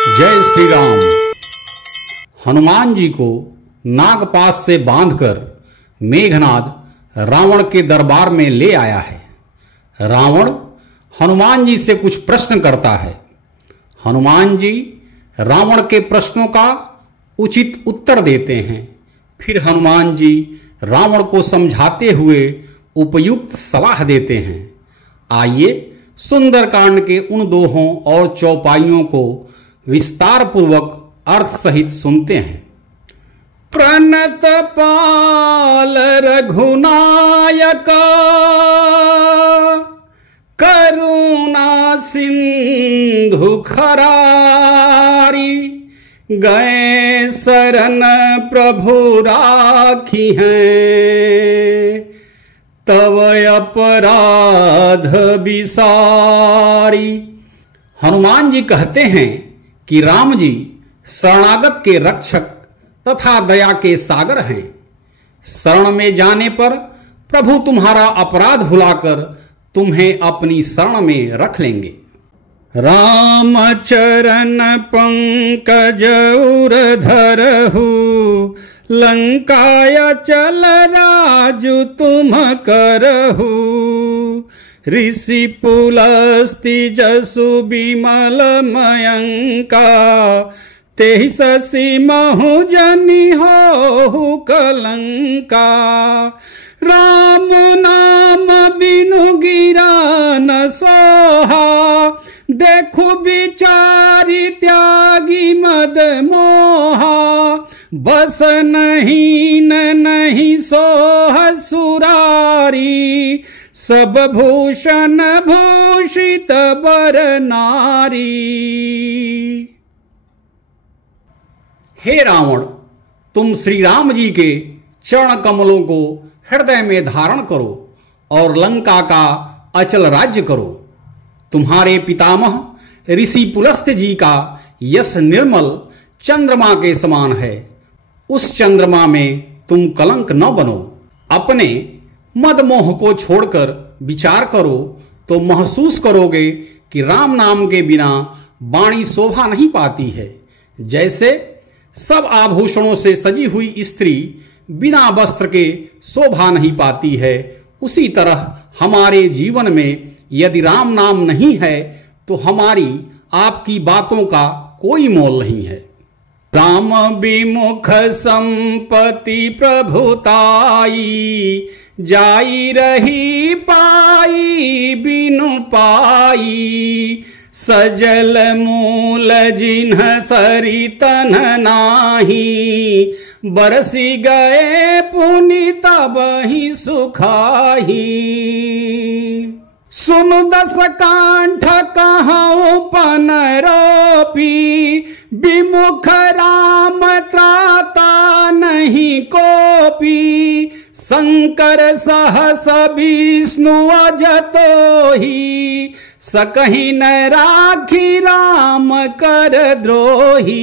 जय श्री राम। हनुमान जी को नागपाश से बांधकर मेघनाद रावण के दरबार में ले आया है। रावण हनुमान जी से कुछ प्रश्न करता है। हनुमान जी रावण के प्रश्नों का उचित उत्तर देते हैं। फिर हनुमान जी रावण को समझाते हुए उपयुक्त सलाह देते हैं। आइए सुंदरकांड के उन दोहों और चौपाइयों को विस्तार पूर्वक अर्थ सहित सुनते हैं। प्रणत पाल रघुनायक करुणा सिंधु खरारी, गए शरण प्रभु राखी हैं तव अपराध विसारी। हनुमान जी कहते हैं कि राम जी शरणागत के रक्षक तथा दया के सागर हैं। शरण में जाने पर प्रभु तुम्हारा अपराध भुलाकर तुम्हें अपनी शरण में रख लेंगे। राम चरण पंकज उर धरहु, लंकाय चल राजु तुम करहु। ऋषि पुलस्ति जसु विमल मयंका, तेहि शशि महु जनि होहु कलंका। राम नाम बिनु गिरा न सोहा, देखु विचारि त्यागी मद मोहा। बस नहीं नहीं सोह सुरारी, सब भूषण भूषित बर नारी। हे रावण, तुम श्री राम जी के चरण कमलों को हृदय में धारण करो और लंका का अचल राज्य करो। तुम्हारे पितामह ऋषि पुलस्त्य जी का यश निर्मल चंद्रमा के समान है। उस चंद्रमा में तुम कलंक न बनो। अपने मद मोह को छोड़कर विचार करो तो महसूस करोगे कि राम नाम के बिना वाणी शोभा नहीं पाती है। जैसे सब आभूषणों से सजी हुई स्त्री बिना वस्त्र के शोभा नहीं पाती है, उसी तरह हमारे जीवन में यदि राम नाम नहीं है तो हमारी आपकी बातों का कोई मोल नहीं है। राम विमुख संपत्ति प्रभुताई, जाई रही पाई बिनु पाई। सजल मूल जिन्ह सरितन नाही, बरसी गए पुनि तब ही सुखाही। सुनु दस कांठ कहूँ पन रोपी, विमुख राम त्राता नहीं कोपी। शंकर सहस विष्णु अजतो ही, सकहि न राखी राम कर द्रोही।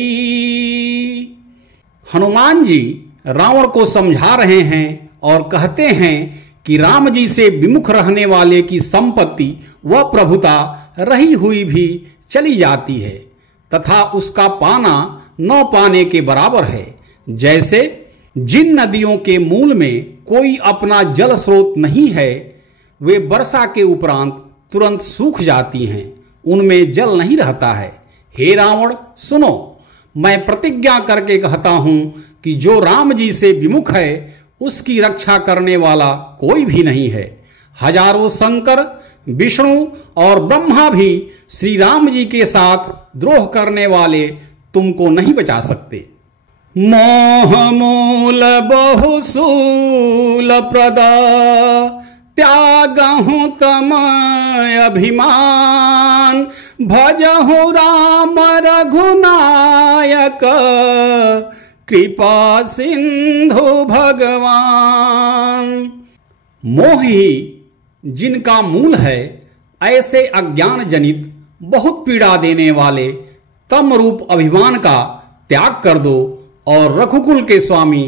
हनुमान जी रावण को समझा रहे हैं और कहते हैं कि राम जी से विमुख रहने वाले की संपत्ति व प्रभुता रही हुई भी चली जाती है तथा उसका पाना न पाने के बराबर है। जैसे जिन नदियों के मूल में कोई अपना जल स्रोत नहीं है, वे वर्षा के उपरांत तुरंत सूख जाती हैं, उनमें जल नहीं रहता है। हे रावण, सुनो, मैं प्रतिज्ञा करके कहता हूं कि जो राम जी से विमुख है उसकी रक्षा करने वाला कोई भी नहीं है। हजारों शंकर, विष्णु और ब्रह्मा भी श्री राम जी के साथ द्रोह करने वाले तुमको नहीं बचा सकते। मोह मूल बहुसूल प्रदा, त्यागहु तम अभिमान। भजहु राम रघुनायक, कृपा सिंधु भगवान। मोह ही जिनका मूल है, ऐसे अज्ञान जनित बहुत पीड़ा देने वाले तम रूप अभिमान का त्याग कर दो और रघुकुल के स्वामी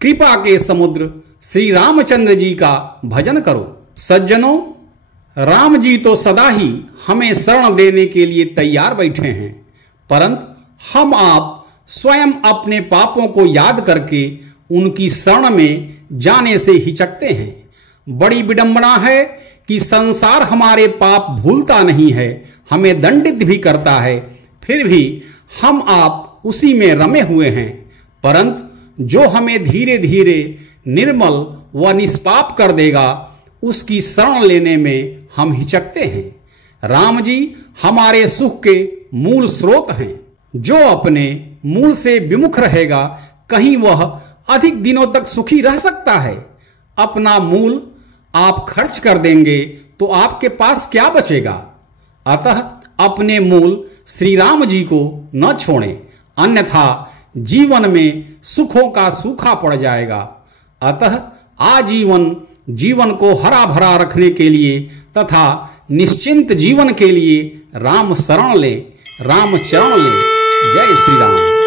कृपा के समुद्र श्री रामचंद्र जी का भजन करो। सज्जनों, राम जी तो सदा ही हमें शरण देने के लिए तैयार बैठे हैं, परंतु हम आप स्वयं अपने पापों को याद करके उनकी शरण में जाने से हिचकते हैं। बड़ी विडंबना है कि संसार हमारे पाप भूलता नहीं है, हमें दंडित भी करता है, फिर भी हम आप उसी में रमे हुए हैं। परंतु जो हमें धीरे धीरे निर्मल व निष्पाप कर देगा, उसकी शरण लेने में हम हिचकते हैं। राम जी हमारे सुख के मूल स्रोत हैं। जो अपने मूल से विमुख रहेगा, कहीं वह अधिक दिनों तक सुखी रह सकता है। अपना मूल आप खर्च कर देंगे तो आपके पास क्या बचेगा? अतः अपने मूल श्री राम जी को न छोड़ें, अन्यथा जीवन में सुखों का सूखा पड़ जाएगा। अतः आजीवन जीवन को हरा भरा रखने के लिए तथा निश्चिंत जीवन के लिए राम शरण लें, राम चरण लें। जय श्री राम।